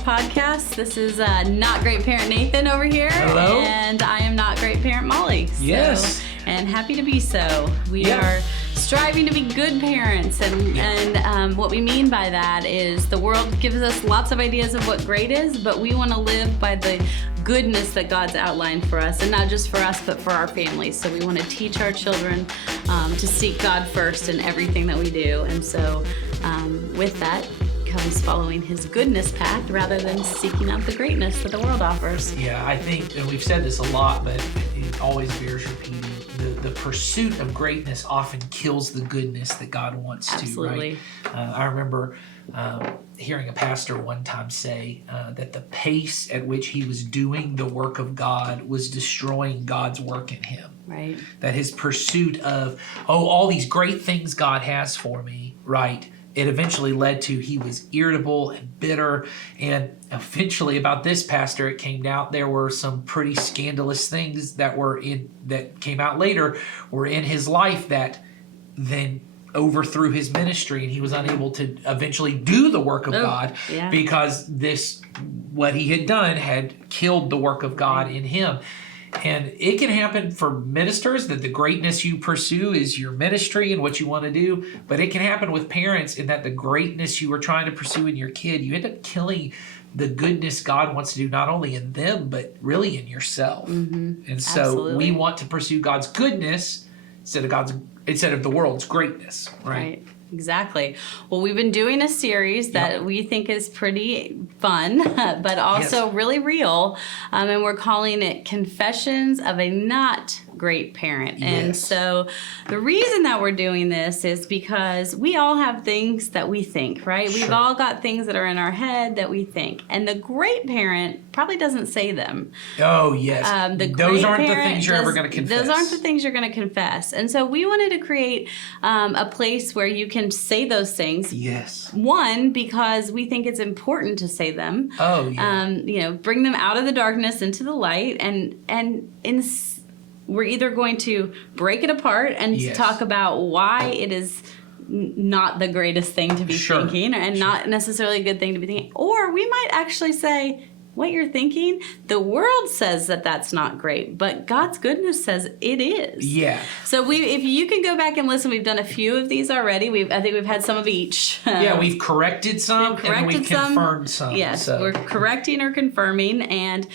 podcast. This is Not Great Parent Nathan over here. Hello. And I am Not Great Parent Molly. Yes. And happy to be so. We are striving to be good parents. And what we mean by that is the world gives us lots of ideas of what great is, but we want to live by the goodness that God's outlined for us, and not just for us, but for our families. So we want to teach our children to seek God first in everything that we do. And so with that comes following his goodness path rather than seeking out the greatness that the world offers. Yeah, I think, and we've said this a lot, but it always bears repeating, the pursuit of greatness often kills the goodness that God wants Absolutely. to, right? I remember hearing a pastor one time say that the pace at which he was doing the work of God was destroying God's work in him. Right. That his pursuit of, all these great things God has for me, right? It eventually led to he was irritable and bitter. And eventually, about this pastor, it came out there were some pretty scandalous things that came out later were in his life that then overthrew his ministry, and he was unable to eventually do the work of God because what he had done had killed the work of God in him. And it can happen for ministers that the greatness you pursue is your ministry and what you want to do. But it can happen with parents in that the greatness you were trying to pursue in your kid, you end up killing the goodness God wants to do not only in them, but really in yourself. Mm-hmm. And so we want to pursue God's goodness instead of the world's greatness, right? Exactly. Well, we've been doing a series that we think is pretty fun, but also really real. And we're calling it Confessions of a Not Great Parent. And so the reason that we're doing this is because we all have things that we think, right? Sure. We've all got things that are in our head that we think. And the great parent probably doesn't say them. Oh, yes. Those aren't the things you're ever going to confess. Those aren't the things you're going to confess. And so we wanted to create a place where you can say those things. Yes. One, because we think it's important to say them. Oh, yeah. Bring them out of the darkness into the light, and we're either going to break it apart and talk about why it is not the greatest thing to be thinking and not necessarily a good thing to be thinking, or we might actually say, what you're thinking, the world says that that's not great, but God's goodness says it is. Yeah. So if you can go back and listen, we've done a few of these already. I think we've had some of each. We've corrected some and we've confirmed some. Yes, we're correcting or confirming, and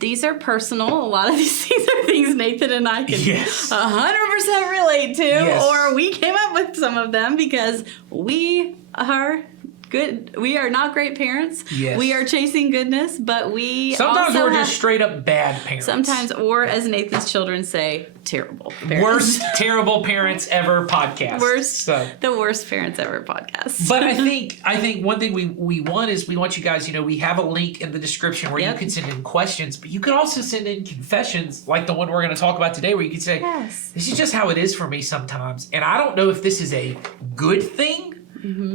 these are personal. A lot of these things are things Nathan and I can 100% relate to, or we came up with some of them because we are good. We are not great parents. Yes. We are chasing goodness, but sometimes we're just straight up bad parents. Sometimes, or as Nathan's children say, terrible parents. Worst terrible parents ever podcast. The worst parents ever podcast. But I think one thing we want is we want you guys, we have a link in the description where you can send in questions, but you can also send in confessions like the one we're going to talk about today, where you can say, this is just how it is for me sometimes. And I don't know if this is a good thing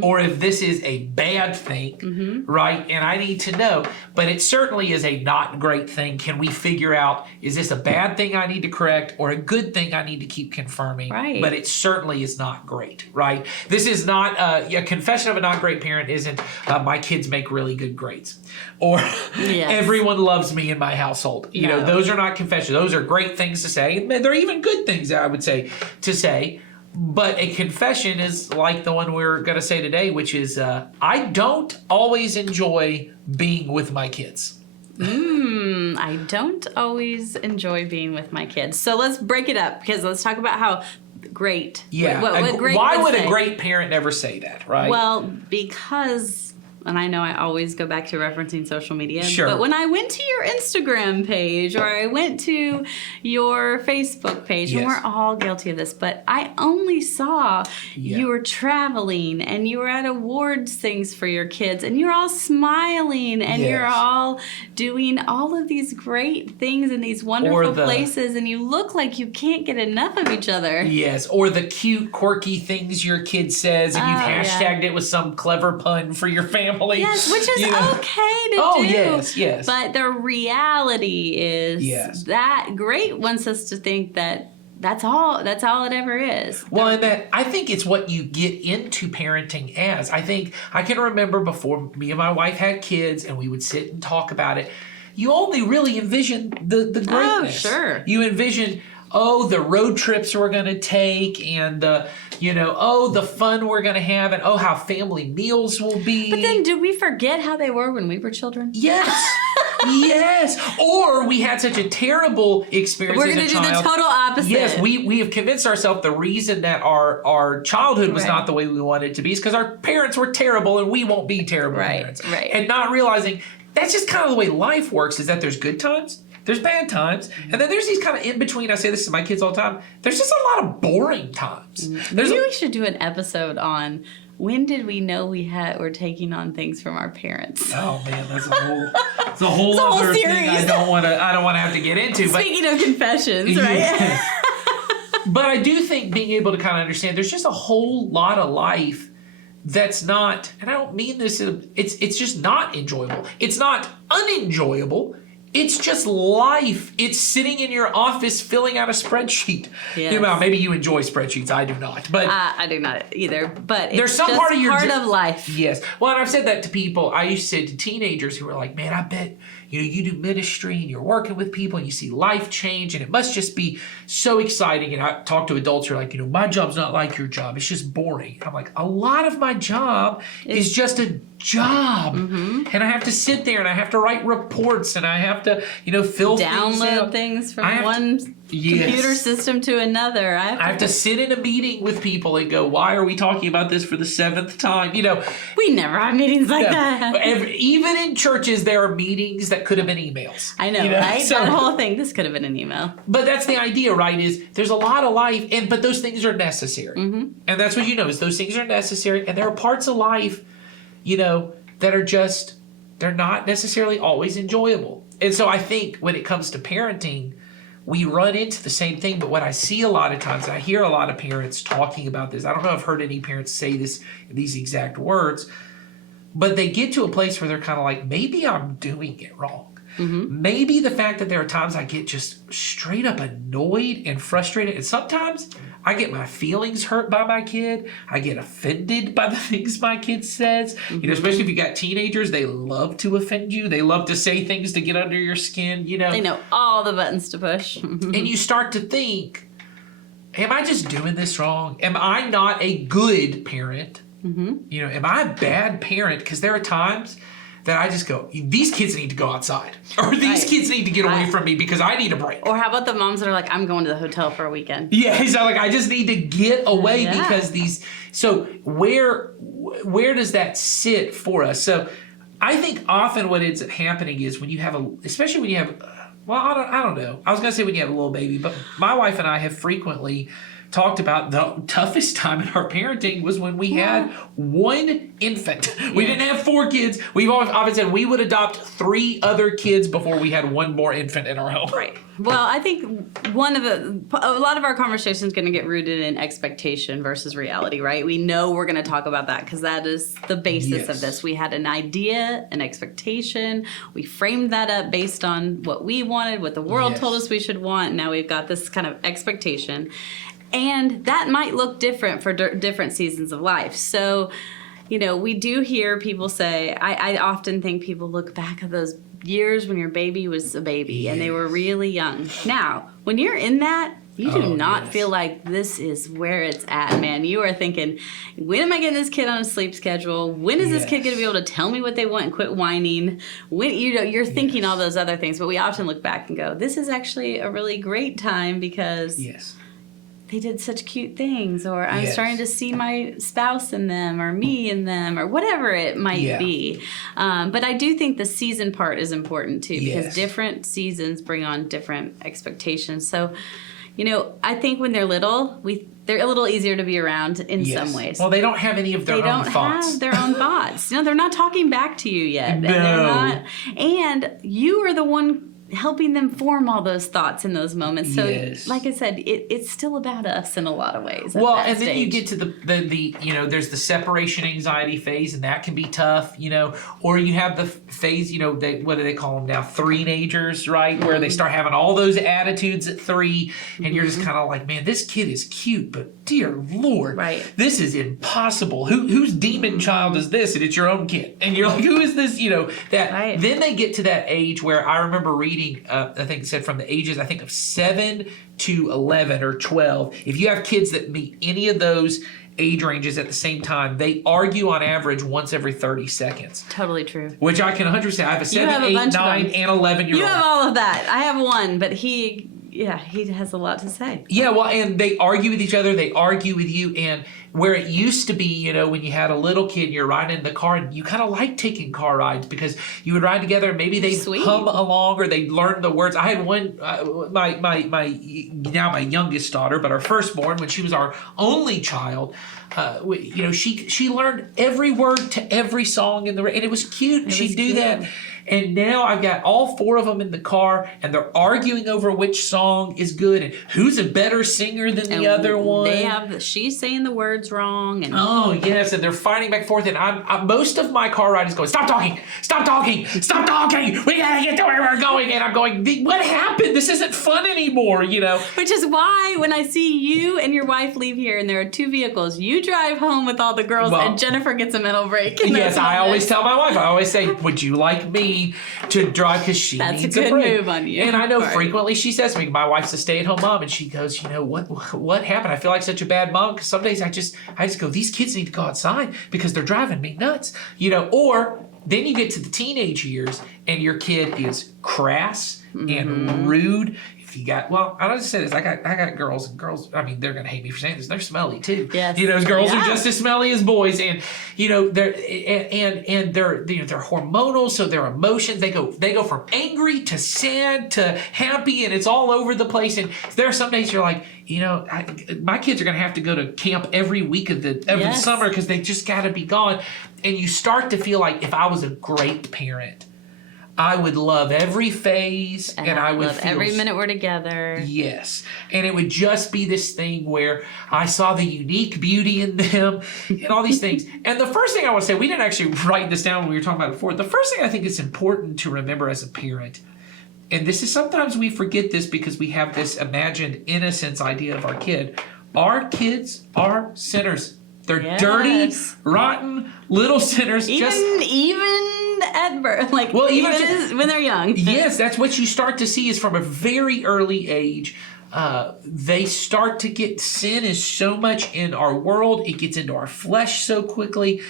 or if this is a bad thing, right? And I need to know. But it certainly is a not great thing. Can we figure out, is this a bad thing I need to correct or a good thing I need to keep confirming? Right. But it certainly is not great, right? This is not, a confession of a not great parent isn't, my kids make really good grades. Or everyone loves me in my household. Those are not confessions. Those are great things to say. And they're even good things, I would say, to say. But a confession is like the one we're going to say today, which is, I don't always enjoy being with my kids. I don't always enjoy being with my kids. So let's break it up, because let's talk about how great. Yeah. What great Why would a great parent never say that, right? Well, because... And I know I always go back to referencing social media. Sure. But when I went to your Instagram page or I went to your Facebook page, and we're all guilty of this, but I only saw you were traveling and you were at awards things for your kids and you're all smiling and you're all doing all of these great things in these wonderful places, and you look like you can't get enough of each other. Yes. Or the cute, quirky things your kid says and you've hashtagged it with some clever pun for your family. Yes, which is okay to do. Oh, yes. But the reality is that great wants us to think that that's all it ever is. Well, and that I think it's what you get into parenting as. I think I can remember before me and my wife had kids and we would sit and talk about it. You only really envision the greatness. Oh, sure. You envision, the road trips we're going to take and the fun we're going to have and how family meals will be. But then did we forget how they were when we were children? Yes. Yes. Or we had such a terrible experience We're as going a to do child. the total opposite. Yes, we have convinced ourselves the reason that our childhood was not the way we wanted it to be is because our parents were terrible and we won't be terrible parents. Right. And not realizing that's just kind of the way life works, is that there's good times, there's bad times, and then there's these kind of in between. I say this to my kids all the time. There's just a lot of boring times. Maybe we should do an episode on when did we know we're taking on things from our parents. Oh man, that's a whole other series. thing I don't want to have to get into. Speaking of confessions, right? Yes. But I do think being able to kind of understand there's just a whole lot of life that's not, and I don't mean this, it's just not enjoyable. It's not unenjoyable. It's just life. It's sitting in your office filling out a spreadsheet. Yes. Well, maybe you enjoy spreadsheets. I do not. But I do not either. But there's it's some just part of your of life. Yes. Well, and I've said that to people. I used to say to teenagers who were like, man, I bet you do ministry and you're working with people and you see life change and it must just be so exciting. And I talk to adults who are like, my job's not like your job. It's just boring. And I'm like, a lot of my job is just a job. Mm-hmm. And I have to sit there and I have to write reports and I have to, fill Download things from one computer system to another. I have to sit in a meeting with people and go, why are we talking about this for the 7th time? We never have meetings like that. Even in churches, there are meetings that could have been emails. I know, right? So, that whole thing, this could have been an email. But that's the idea, right? Is there's a lot of life, but those things are necessary. Mm-hmm. And that's what is those things are necessary. And there are parts of life, that are just, they're not necessarily always enjoyable. And so I think when it comes to parenting, we run into the same thing. But what I see a lot of times, and I hear a lot of parents talking about this, I don't know if I've heard any parents say this in these exact words, but they get to a place where they're kind of like, maybe I'm doing it wrong. Mm-hmm. Maybe the fact that there are times I get just straight up annoyed and frustrated, and sometimes I get my feelings hurt by my kid. I get offended by the things my kid says. Mm-hmm. Especially if you got teenagers, they love to offend you. They love to say things to get under your skin. They know all the buttons to push. And you start to think, am I just doing this wrong? Am I not a good parent? Mm-hmm. Am I a bad parent? Because there are times that I just go, these kids need to go outside. Or these kids need to get away from me because I need a break. Or how about the moms that are like, I'm going to the hotel for a weekend. Yeah, so I just need to get away because so where does that sit for us? So I think often what ends up happening is when you have especially when you have, I don't know. I was going to say when you have a little baby, but my wife and I have frequently talked about the toughest time in our parenting was when we had one infant. We didn't have 4 kids. We've often said we would adopt 3 other kids before we had one more infant in our home. Right. Well, I think a lot of our conversation is going to get rooted in expectation versus reality, right? We know we're going to talk about that because that is the basis of this. We had an idea, an expectation. We framed that up based on what we wanted, what the world told us we should want. Now we've got this kind of expectation. And that might look different for different seasons of life. So, we do hear people say, I often think people look back at those years when your baby was a baby and they were really young. Now, when you're in that, you do not feel like this is where it's at, man. You are thinking, when am I getting this kid on a sleep schedule? When is this kid going to be able to tell me what they want and quit whining? When you're thinking all those other things, but we often look back and go, this is actually a really great time because they did such cute things, or I'm starting to see my spouse in them, or me in them, or whatever it might be. But I do think the season part is important too, because different seasons bring on different expectations. So, I think when they're little, they're a little easier to be around in some ways. Well, they don't have any of their own thoughts. They don't have their own thoughts. They're not talking back to you yet. No. And you are the one helping them form all those thoughts in those moments. So, Yes. like I said, it's still about us in a lot of ways. at Well, that and then you stage. get to the there's the separation anxiety phase, and that can be tough, or you have the phase, what do they call them now? Three-nagers, right? Where they start having all those attitudes at 3, and you're just kind of like, man, this kid is cute, but dear Lord, Right. this is impossible. Whose demon child is this? And it's your own kid. And you're like, who is this? That. Right. Then they get to that age where I remember reading, I think it said from the ages, I think of 7 to 11 or 12. If you have kids that meet any of those age ranges at the same time, they argue on average once every 30 seconds. Totally true. Which I can 100%. I have a 7, have a 8, bunch of 9, them. and 11-year-old. You have all of that. I have one, but he has a lot to say. Yeah, well, and they argue with each other. They argue with you. And where it used to be, when you had a little kid and you're riding in the car, and you kind of like taking car rides because you would ride together and maybe they'd Sweet. hum along or they'd learn the words. I had one, my youngest daughter, but our firstborn, when she was our only child, she learned every word to every song in the and it was cute. She'd do cute. that. And now I've got all 4 of them in the car, and they're arguing over which song is good and who's a better singer than the other one. She's saying the words wrong, and Oh yes, and they're fighting back and forth. And I'm most of my car ride is going, stop talking, stop talking, stop talking. We gotta get to where we're going. And I'm going, what happened? This isn't fun anymore. which is why when I see you and your wife leave here, and there are 2 vehicles, you drive home with all the girls, Well, and Jennifer gets a mental break. in Yes, those I always moments. tell my wife. I always say, would you like me to drive? Because she That's a needs good break. move on you. And I know Right. frequently she says to me, my wife's a stay-at-home mom, and she goes, what happened? I feel like such a bad mom because some days I just go, these kids need to go outside because they're driving me nuts. Or then you get to the teenage years and your kid is crass and rude. If you got, I don't say this. I got girls, and girls. I mean, they're gonna hate me for saying this. They're smelly too. Yes. Girls are Yeah. just as smelly as boys, and they're they're hormonal. So their emotions they go from angry to sad to happy, and it's all over the place. And there are some days you're like, my kids are gonna have to go to camp every week of the Yes. summer because they just got to be gone, and you start to feel like if I was a great parent, I would love every phase, and I would love feel every minute we're together. Yes. And it would just be this thing where I saw the unique beauty in them and all these things. And the first thing I want to say, we didn't actually write this down when we were talking about it before. The first thing I think is important to remember as a parent, and this is sometimes we forget this because we have this imagined innocence idea of our kid. Our kids are sinners. They're Yes. dirty, rotten, little sinners. Even at birth, even when they're young. Yes, that's what you start to see is from a very early age. They start to get sin is so much in our world. It gets into our flesh so quickly.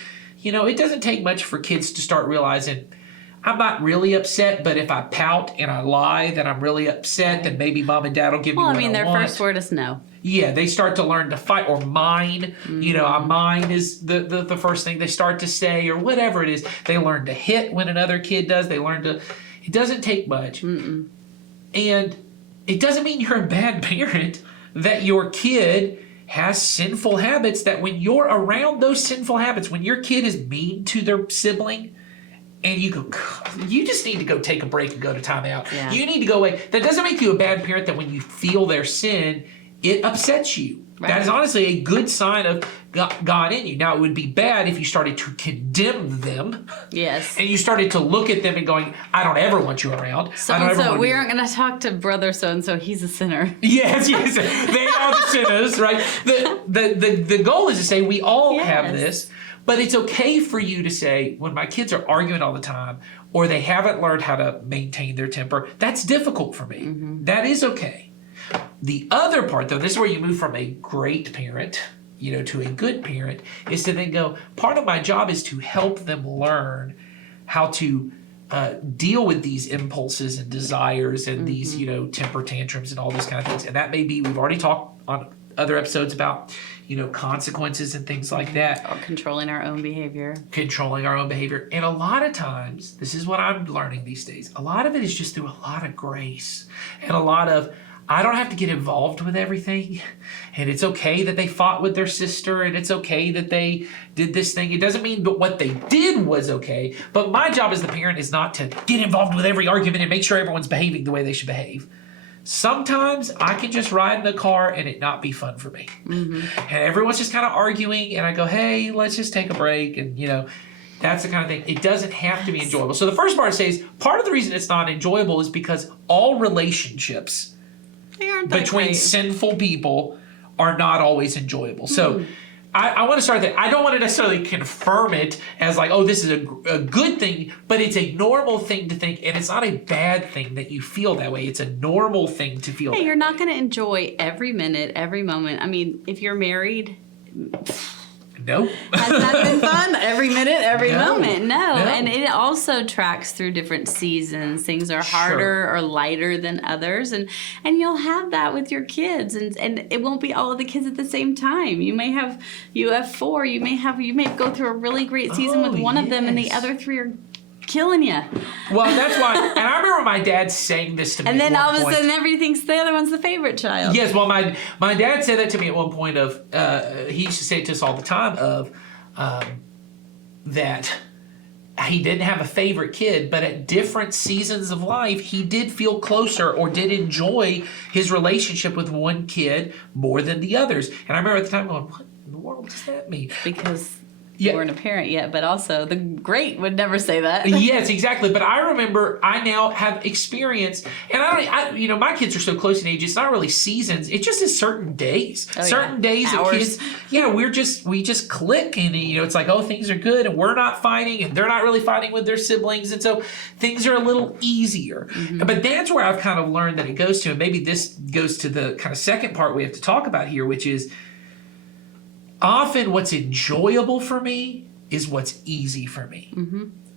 It doesn't take much for kids to start realizing I'm not really upset, but if I pout and I lie that I'm really upset, then maybe mom and dad will give me what I want. Their first word is no. Yeah, they start to learn to fight or mine. A mine is the first thing they start to say or whatever it is. They learn to hit when another kid does. They learn to. It doesn't take much. And it doesn't mean you're a bad parent that your kid has sinful habits, that when you're around those sinful habits, when your kid is mean to their sibling, and you go, you just need to go take a break and go to timeout. Yeah. You need to go away. That doesn't make you a bad parent that when you feel their sin, it upsets you. Right. That is honestly a good sign of God in you. Now, it would be bad if you started to condemn them. Yes. And you started to look at them and going, I don't ever want you around. I don't ever So want we you aren't going to talk to brother so-and-so. He's a sinner. Yes. They are the sinners, right? The goal is to say we all have Yes. this, but it's okay for you to say, when my kids are arguing all the time, or they haven't learned how to maintain their temper, that's difficult for me. That is okay. The other part, though, this is where you move from a great parent, to a good parent, is to then go, part of my job is to help them learn how to deal with these impulses and desires and these, temper tantrums and all those kind of things. And that may be, we've already talked on other episodes about, consequences and things like that. Or controlling our own behavior. Controlling our own behavior. And a lot of times, this is what I'm learning these days, a lot of it is just through a lot of grace and a lot of, I don't have to get involved with everything. And it's okay that they fought with their sister, and it's okay that they did this thing. It doesn't mean that what they did was okay. But my job as the parent is not to get involved with every argument and make sure everyone's behaving the way they should behave. Sometimes I can just ride in the car and it not be fun for me. And everyone's just kind of arguing, and I go, hey, let's just take a break. And, that's the kind of thing. It doesn't have to be enjoyable. So the first part I say is part of the reason it's not enjoyable is because all relationships between sinful people are not always enjoyable. So I want to start that. I don't want to necessarily confirm it as like, oh, this is a good thing, but it's a normal thing to think, and it's not a bad thing that you feel that way. It's a normal thing to feel that You're not way. going to enjoy every minute, every moment. I mean, if you're married... Nope. Has that been fun? Every minute, every No. moment. No. No. And it also tracks through different seasons. Things are harder or lighter than others. And you'll have that with your kids. And it won't be all of the kids at the same time. You have 4. You may go through a really great season with one of them, and the yes. other 3 are killing you. Well, that's why, and I remember my dad saying this to me And then at all one of a point. sudden everything's the other one's the favorite child. Yes, well, my dad said that to me at one point of, he used to say it to us all the time of, that he didn't have a favorite kid, but at different seasons of life, he did feel closer or did enjoy his relationship with one kid more than the others. And I remember at the time going, what in the world does that mean? Because Yeah. you weren't a parent yet, but also the great would never say that. Yes, exactly. But I remember I now have experience, and my kids are so close in age. It's not really seasons. It just is certain days. Certain days that Hours. kids, we just click, and it's like, oh, things are good, and we're not fighting, and they're not really fighting with their siblings, and so things are a little easier. But that's where I've kind of learned that it goes to, and maybe this goes to the kind of second part we have to talk about here, which is often what's enjoyable for me is what's easy for me.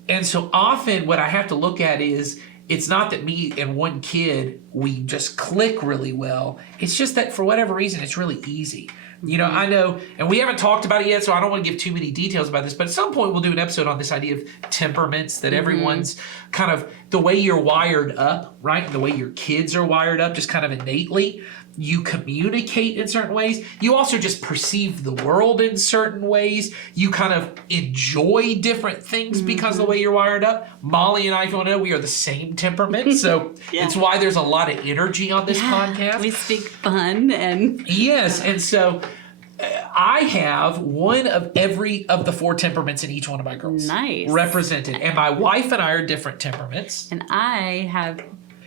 And so often what I have to look at is it's not that me and one kid, we just click really well. It's just that for whatever reason, it's really easy. I know, and we haven't talked about it yet, so I don't want to give too many details about this, but at some point we'll do an episode on this idea of temperaments, that everyone's kind of the way you're wired up, right? The way your kids are wired up, just kind of innately. You communicate in certain ways. You also just perceive the world in certain ways. You kind of enjoy different things because of the way you're wired up. Molly and I, if you want to know, we are the same temperament. So it's why there's a lot of energy on this podcast. We speak fun and... Yes. And so I have one of every of the 4 temperaments in each one of my girls. Nice. Represented. And my wife and I are different temperaments. And I have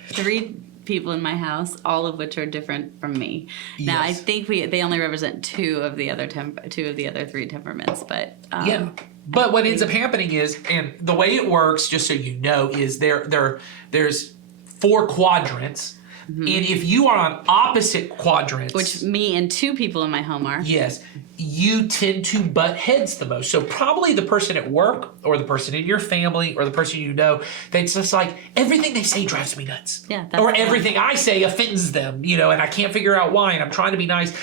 3 people in my house, all of which are different from me. Now I think they only represent 2 of the other 3 temperaments, but Yeah. But what ends up happening is, and the way it works, just so you know, is there's 4 quadrants. And if you are on opposite quadrants, which me and 2 people in my home are. yes, you tend to butt heads the most. So probably the person at work or the person in your family or the person you know, that's just like, everything they say drives me nuts. Yeah, that's or the everything I say offends them, and I can't figure out why, and I'm trying to be nice.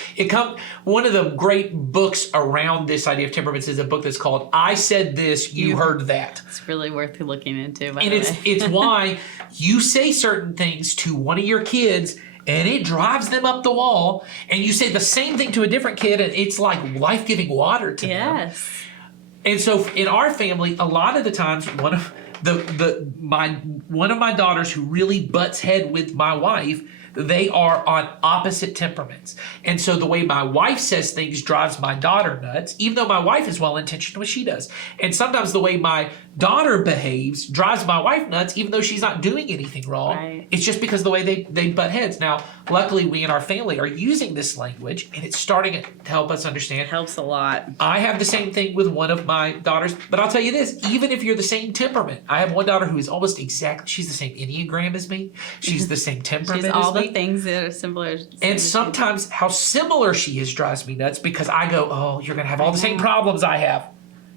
One of the great books around this idea of temperaments is a book that's called I Said This, You Heard That. It's really worth looking into, by And the way. it's why you say certain things to one of your kids and it drives them up the wall, and you say the same thing to a different kid and it's like life-giving water to them. Yes. And so in our family, a lot of the times one of my daughters who really butts head with my wife, they are on opposite temperaments. And so the way my wife says things drives my daughter nuts, even though my wife is well-intentioned when she does. And sometimes the way my daughter behaves drives my wife nuts, even though she's not doing anything wrong. Right. It's just because of the way they butt heads. Now, luckily, we in our family are using this language, and it's starting to help us understand. Helps a lot. I have the same thing with one of my daughters, but I'll tell you this, even if you're the same temperament, I have one daughter who is almost exactly, she's the same Enneagram as me. She's the same temperament She's as all me. the things that are similar. And sometimes how similar she is drives me nuts because I go, oh, you're going to have all the same problems I have.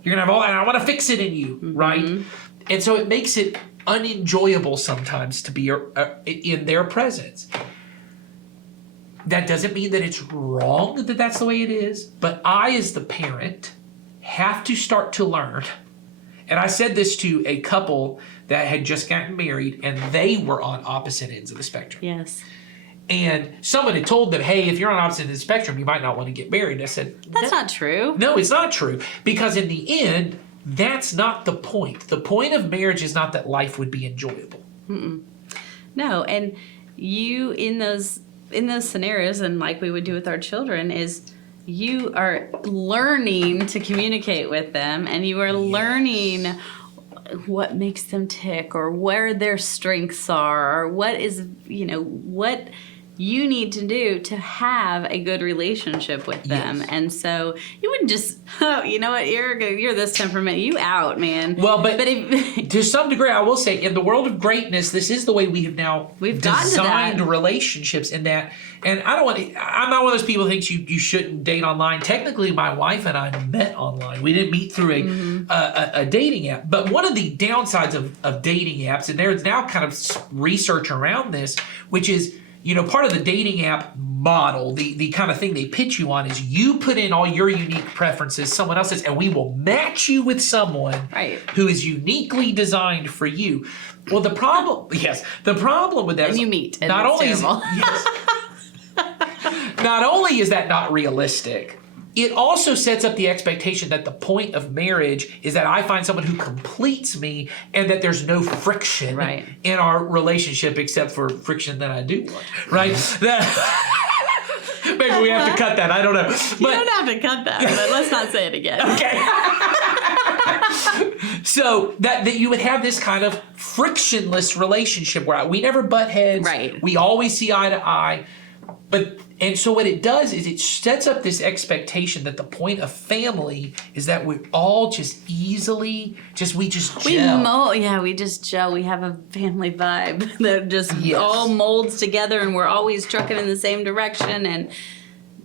You're going to have all, and I want to fix it in you, right? And so it makes it unenjoyable sometimes to be in their presence. That doesn't mean that it's wrong that that's the way it is, but I, as the parent, have to start to learn. And I said this to a couple that had just gotten married, and they were on opposite ends of the spectrum. Yes. And someone had told them, hey, if you're on opposite ends of the spectrum, you might not want to get married. I said, That's not true. no, it's not true. Because in the end, that's not the point. The point of marriage is not that life would be enjoyable. No, and you in those scenarios, and like we would do with our children, is you are learning to communicate with them, and you are learning what makes them tick, or where their strengths are, or what is, what you need to do to have a good relationship with them. Yes. And so you wouldn't just, oh, you know what, you're this temperament, you out, man. Well, but if, to some degree, I will say, in the world of greatness, this is the way we have now We've gotten to designed that. relationships in that. And I'm not one of those people who thinks you shouldn't date online. Technically, my wife and I met online. We didn't meet through a dating app. But one of the downsides of dating apps, and there's now kind of research around this, which is, part of the dating app model, the kind of thing they pitch you on is you put in all your unique preferences, someone else's, and we will match you with someone Right. who is uniquely designed for you. Well, the problem with that And is you meet, and not it's only terrible. not only is that not realistic, it also sets up the expectation that the point of marriage is that I find someone who completes me and that there's no friction Right. in our relationship except for friction that I do want, right? Maybe we have to cut that. I don't know. you don't have to cut that, but let's not say it again. Okay. So that you would have this kind of frictionless relationship where we never butt heads. Right. We always see eye to eye. And so what it does is it sets up this expectation that the point of family is that we're all just easily we just gel. We just gel. We have a family vibe that just Yes. all molds together, and we're always trucking in the same direction. And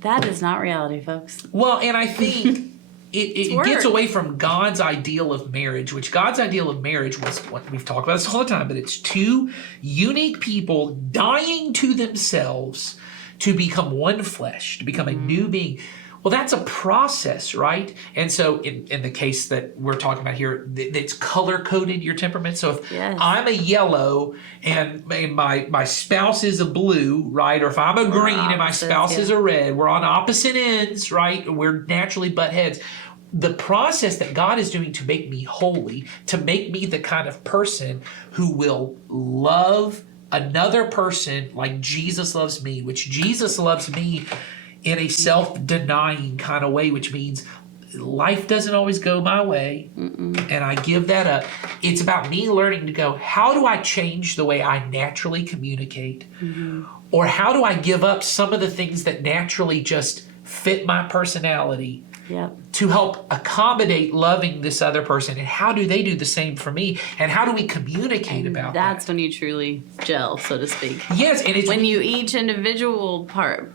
that is not reality, folks. Well, and I think it work. gets away from God's ideal of marriage, which God's ideal of marriage was what we've talked about this all the time, but it's two unique people dying to themselves to become one flesh, to become a new being. Well, that's a process, right? And so in the case that we're talking about here, it's color-coded, your temperament. So if Yes. I'm a yellow and my spouse is a blue, right? Or if I'm a green and my opposites, spouse yeah. is a red, we're on opposite ends, right? We're naturally butt heads. The process that God is doing to make me holy, to make me the kind of person who will love another person like Jesus loves me, which Jesus loves me in a self-denying kind of way, which means life doesn't always go my way, and I give that up. It's about me learning to go, how do I change the way I naturally communicate? Or how do I give up some of the things that naturally just fit my personality Yep. to help accommodate loving this other person? And how do they do the same for me? And how do we communicate about That's when you truly gel, so to speak. that? Yes, and it's When you each individual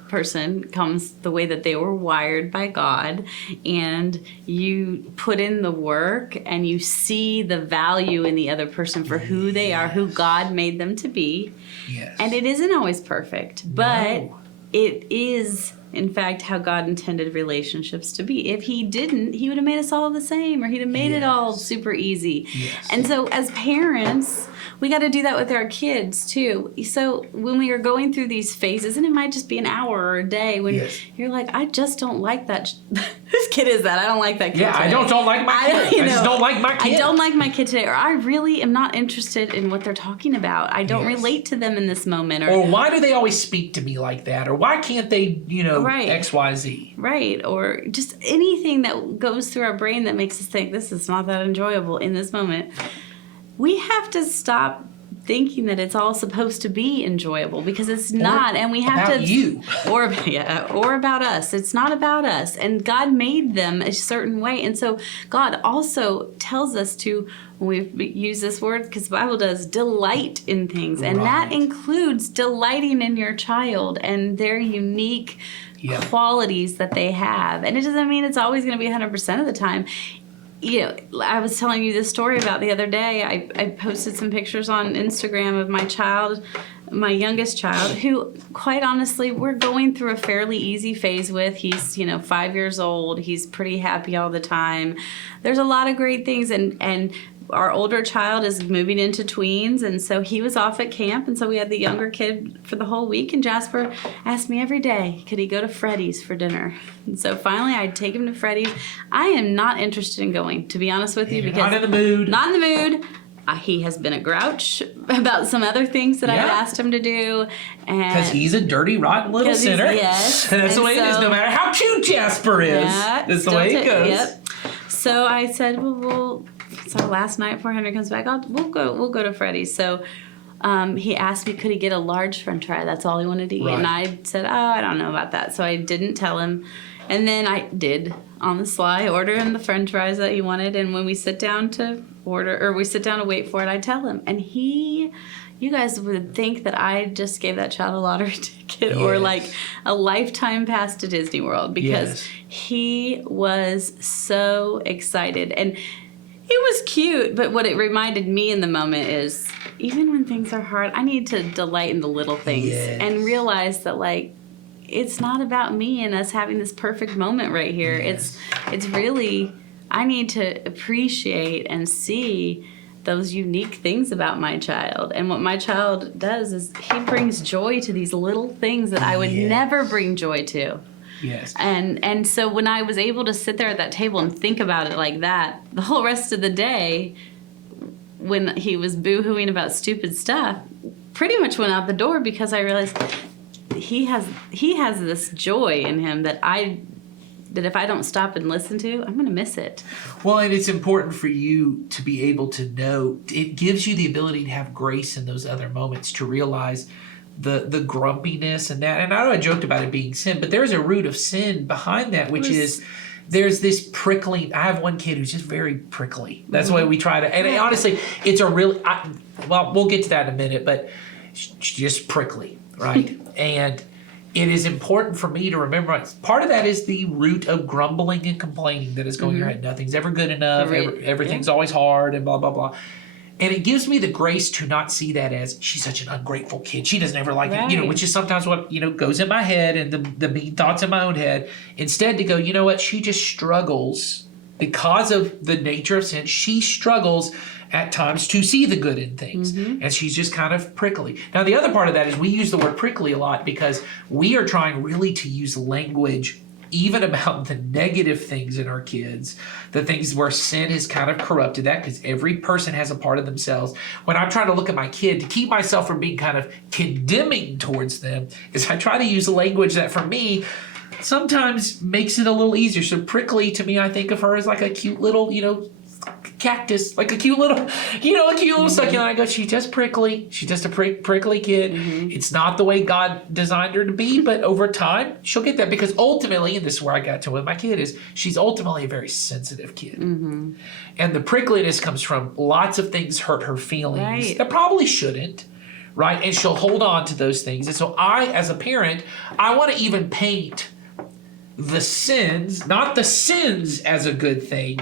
person comes the way that they were wired by God, and you put in the work and you see the value in the other person for who they are, who God made them to be. yes. And it isn't always perfect, but No. it is, in fact, how God intended relationships to be. If He didn't, He would have made us all the same, or He'd have made it all Yes. super easy. Yes. And so, as parents, we got to do that with our kids too. So when we are going through these phases, and it might just be an hour or a day, when Yes. you're like, I just don't like that. Whose kid is that? I don't like that kid. Yeah, I today. don't like my kid. I just don't like my kid. I don't like my kid today, or I really am not interested in what they're talking about. I don't Yes. relate to them in this moment, Or why do they always speak to me like that? Or why can't they, Right. X, Y, Z? right, or just anything that goes through our brain that makes us think this is not that enjoyable in this moment. We have to stop thinking that it's all supposed to be enjoyable, because it's not, and we have about to you. or about us. It's not about us, and God made them a certain way. And so God also tells us to, we use this word because the Bible does, delight in things, and that Right. includes delighting in your child and their unique Yeah. qualities that they have. And it doesn't mean it's always going to be 100% of the time. I was telling you this story about the other day. I posted some pictures on Instagram of my youngest child, who, quite honestly, we're going through a fairly easy phase with. He's, 5 years old. He's pretty happy all the time. There's a lot of great things, and our older child is moving into tweens, and so he was off at camp, and so we had the younger kid for the whole week, and Jasper asked me every day, could he go to Freddy's for dinner? And so finally I'd take him to Freddy's. I am not interested in going, to be honest with you, because not in the mood. Not in the mood. He has been a grouch about some other things that I've asked him to do. Because he's a dirty, rotten little sinner. Yes. That's the way it is, no matter how cute Jasper is. Yeah, That's the way it goes. Yep. So I said, so last night before Henry comes back, we'll go to Freddy's. So he asked me, could he get a large French fry? That's all he wanted to eat. Right. And I said, I don't know about that. So I didn't tell him. And then I did, on the sly, order him the French fries that he wanted. And when we sit down to wait for it, I tell him. And you guys would think that I just gave that child a lottery ticket or like a lifetime pass to Disney World, because he was so excited. And it was cute, but what it reminded me in the moment is, even when things are hard, I need to delight in the little things and realize that, like, it's not about me and us having this perfect moment right here. It's really, I need to appreciate and see those unique things about my child. And what my child does is he brings joy to these little things that I would never bring joy to. Yes. And so when I was able to sit there at that table and think about it like that, the whole rest of the day, when he was boo-hooing about stupid stuff, pretty much went out the door, because I realized he has this joy in him that if I don't stop and listen to, I'm going to miss it. Well, and it's important for you to be able to know, it gives you the ability to have grace in those other moments, to realize the grumpiness and that. And I know I joked about it being sin, but there's a root of sin behind that, which is there's this prickling. I have one kid who's just very prickly. That's why we try to, and honestly, it's a really, well, we'll get to that in a minute, but she's just prickly, right? And it is important for me to remember, part of that is the root of grumbling and complaining that is going in your head. Nothing's ever good enough. Everything's always hard and blah, blah, blah. And it gives me the grace to not see that as, she's such an ungrateful kid, she doesn't ever like it, which is sometimes what, goes in my head and the mean thoughts in my own head. Instead to go, you know what, she just struggles because of the nature of sin. She struggles at times to see the good in things. And she's just kind of prickly. Now, the other part of that is we use the word prickly a lot because we are trying really to use language even about the negative things in our kids, the things where sin has kind of corrupted that, because every person has a part of themselves. When I'm trying to look at my kid, to keep myself from being kind of condemning towards them, is I try to use language that for me sometimes makes it a little easier. So prickly, to me, I think of her as like a cute little, cactus, like a cute little, succulent. I go, she's just prickly. She's just a prickly kid. It's not the way God designed her to be, but over time, she'll get that, because ultimately, and this is where I got to with my kid, is she's ultimately a very sensitive kid. And the prickliness comes from lots of things hurt her feelings that probably shouldn't, right? And she'll hold on to those things. And so I, as a parent, I want to even paint the sins, not the sins as a good thing,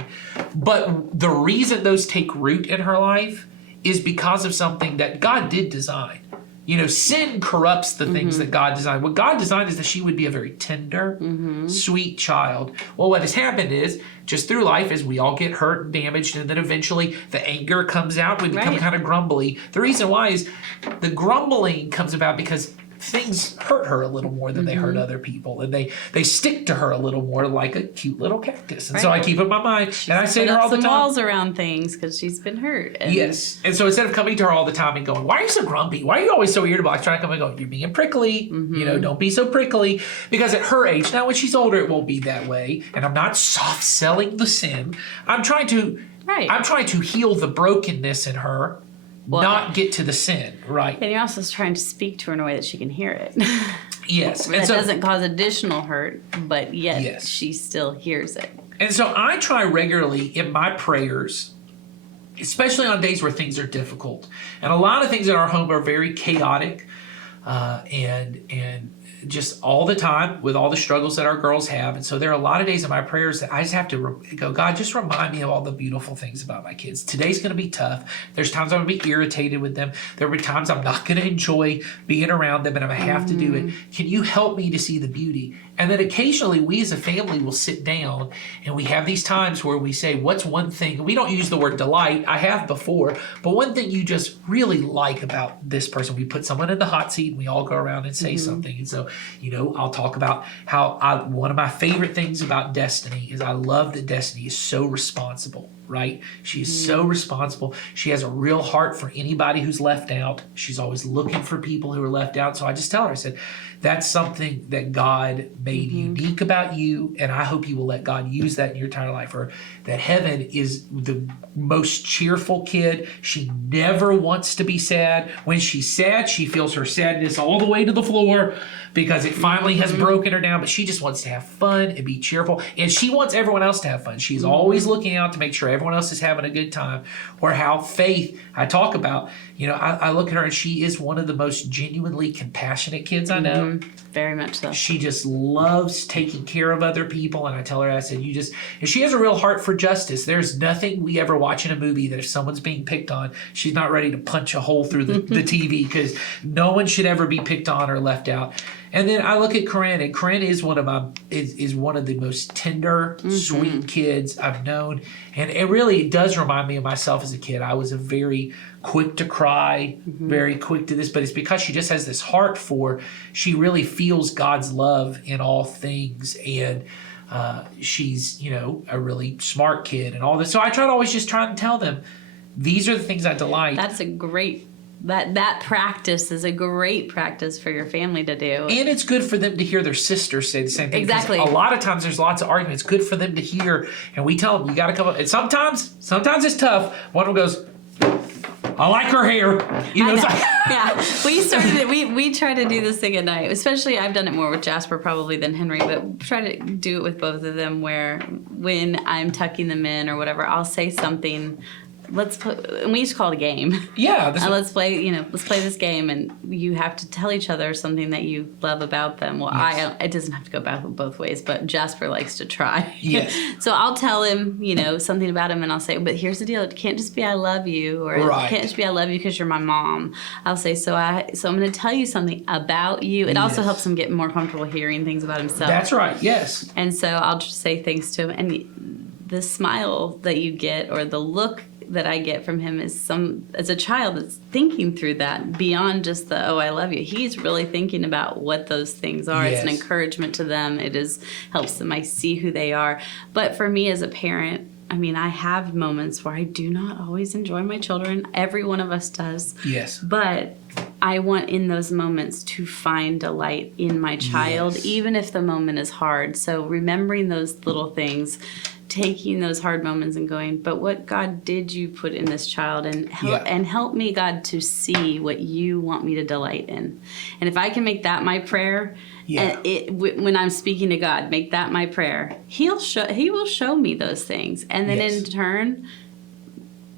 but the reason those take root in her life is because of something that God did design. Sin corrupts the things that God designed. What God designed is that she would be a very tender, sweet child. Well, what has happened is, just through life, as we all get hurt and damaged, and then eventually the anger comes out, we become kind of grumbly. The reason why is the grumbling comes about because things hurt her a little more than they hurt other people, and they stick to her a little more like a cute little cactus. And so I keep in my mind, and I say to her all the time, walls around things because she's been hurt. Yes. And so instead of coming to her all the time and going, why are you so grumpy? Why are you always so irritable? I try to come and go, you're being prickly. Don't be so prickly. Because at her age, now when she's older, it won't be that way. And I'm not soft selling the sin. I'm trying to heal the brokenness in her. Not get to the sin, right? And you're also trying to speak to her in a way that she can hear it. Yes. That doesn't cause additional hurt, but yet she still hears it. And so I try regularly in my prayers, especially on days where things are difficult. And a lot of things in our home are very chaotic and just all the time with all the struggles that our girls have. And so there are a lot of days in my prayers that I just have to go, God, just remind me of all the beautiful things about my kids. Today's going to be tough. There's times I'm going to be irritated with them. There will be times I'm not going to enjoy being around them and I'm going to have to do it. Can you help me to see the beauty? And then occasionally we as a family will sit down and we have these times where we say, what's one thing? We don't use the word delight. I have before, but one thing you just really like about this person. We put someone in the hot seat and we all go around and say something. And so, I'll talk about how one of my favorite things about Destiny is I love that Destiny is so responsible, right? She is so responsible. She has a real heart for anybody who's left out. She's always looking for people who are left out. So I just tell her, I said, that's something that God made unique about you, and I hope you will let God use that in your entire life. Or that Heaven is the most cheerful kid. She never wants to be sad. When she's sad, she feels her sadness all the way to the floor because it finally has broken her down, but she just wants to have fun and be cheerful, and she wants everyone else to have fun. She's always looking out to make sure everyone else is having a good time. Or how Faith, I talk about, I look at her and she is one of the most genuinely compassionate kids I know. Very much so. She just loves taking care of other people. And I tell her, I said, and she has a real heart for justice. There's nothing we ever watch in a movie that if someone's being picked on, she's not ready to punch a hole through the TV, because no one should ever be picked on or left out. And then I look at Corinne, and Corinne is one of the most tender, sweet kids I've known. And it really does remind me of myself as a kid. I was a very quick to cry, very quick to this, but it's because she just has this heart she really feels God's love in all things. And she's, a really smart kid and all this. So I always try and tell them, these are the things I delight. That's a great that practice is a great practice for your family to do. And it's good for them to hear their sisters say the same thing. Exactly. A lot of times there's lots of arguments. It's good for them to hear, and we tell them, you got to come up. And sometimes it's tough. One of them goes, I like her hair. Yeah, we started it. We try to do this thing at night. Especially, I've done it more with Jasper probably than Henry, but try to do it with both of them. Where when I'm tucking them in or whatever, I'll say something. And we used to call it a game. Yeah. Let's play this game, and you have to tell each other something that you love about them. Well, yes. It doesn't have to go both ways, but Jasper likes to try. Yes. So I'll tell him, something about him, and I'll say, but here's the deal. It can't just be I love you, or It can't just be I love you because you're my mom. I'll say, so I'm going to tell you something about you. It also helps him get more comfortable hearing things about himself. That's right, yes. And so I'll just say things to him, and the smile that you get, or the look that I get from him is as a child that's thinking through that beyond just the, oh, I love you. He's really thinking about what those things are. Yes. It's an encouragement to them. Helps them. I see who they are. But for me as a parent, I have moments where I do not always enjoy my children. Every one of us does. Yes. But I want in those moments to find delight in my child, even if the moment is hard. So remembering those little things, taking those hard moments and going, but what God did you put in this child, and help me, God, to see what you want me to delight in. And if I can make that my prayer, when I'm speaking to God, make that my prayer, He will show me those things. And then in turn,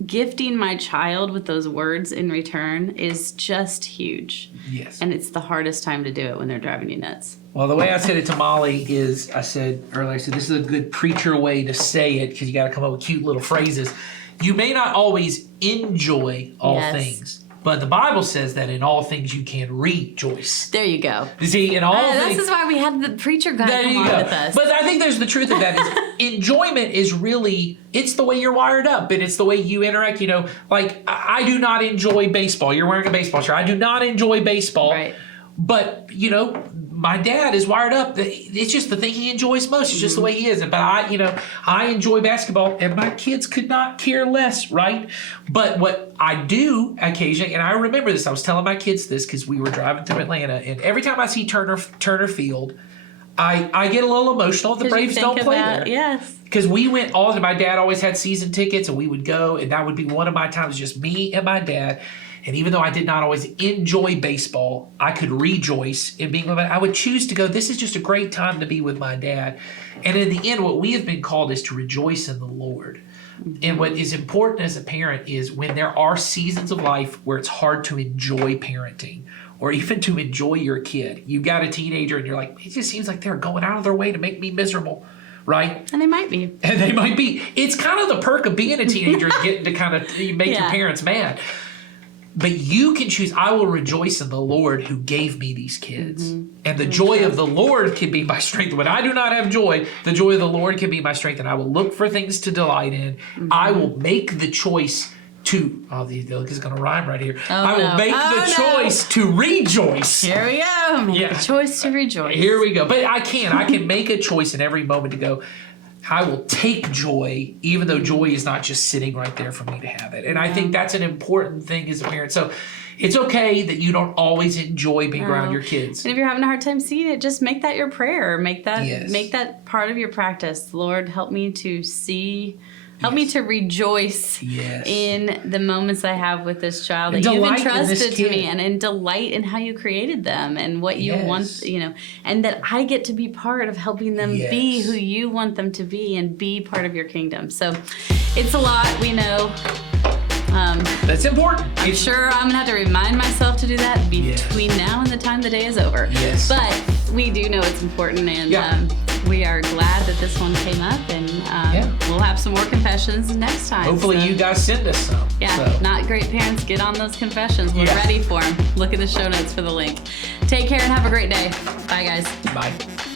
gifting my child with those words in return is just huge. Yes. And it's the hardest time to do it when they're driving you nuts. Well, the way I said it to Molly is, I said earlier, this is a good preacher way to say it, because you got to come up with cute little phrases. You may not always enjoy all things, but the Bible says that in all things you can rejoice. There you go. You see, in all things. This is why we had the preacher guy come on with us. But I think there's the truth of that is enjoyment is really, it's the way you're wired up, and it's the way you interact. Like I do not enjoy baseball. You're wearing a baseball shirt. I do not enjoy baseball. Right. But, my dad is wired up. It's just the thing he enjoys most. It's just the way he is. But I enjoy basketball, and my kids could not care less, right? But what I do occasionally, and I remember this, I was telling my kids this because we were driving through Atlanta, and every time I see Turner Field, I get a little emotional if the Braves don't play there. Yes. Because we went my dad always had season tickets, and we would go, and that would be one of my times, just me and my dad. And even though I did not always enjoy baseball, I could rejoice in being with my dad. I would choose to go, this is just a great time to be with my dad. And in the end, what we have been called is to rejoice in the Lord. Mm-hmm. And what is important as a parent is when there are seasons of life where it's hard to enjoy parenting, or even to enjoy your kid. You've got a teenager and you're like, it just seems like they're going out of their way to make me miserable, right? And they might be. And they might be. It's kind of the perk of being a teenager and getting to kind of make your parents mad. But you can choose, I will rejoice in the Lord who gave me these kids. And the joy of the Lord can be my strength. When I do not have joy, the joy of the Lord can be my strength. And I will look for things to delight in. I will make the choice to, this is going to rhyme right here. I will make the choice to rejoice. Here we go. Make the choice to rejoice. Here we go. But I can make a choice in every moment to go, I will take joy, even though joy is not just sitting right there for me to have it. And I think that's an important thing as a parent. So it's okay that you don't always enjoy being around your kids. And if you're having a hard time seeing it, just make that your prayer. Make that part of your practice. Lord, help me to see. Help me to rejoice in the moments I have with this child that you've entrusted to me, and delight in how you created them and what you want, and that I get to be part of helping them be who you want them to be and be part of your kingdom. So it's a lot, we know. That's important. I'm sure I'm going to have to remind myself to do that between now and the time the day is over. Yes. But we do know it's important, and we are glad that this one came up, and we'll have some more confessions next time. Hopefully you guys send us some. Not great parents, get on those confessions. We're ready for them. Look at the show notes for the link. Take care and have a great day. Bye, guys. Bye.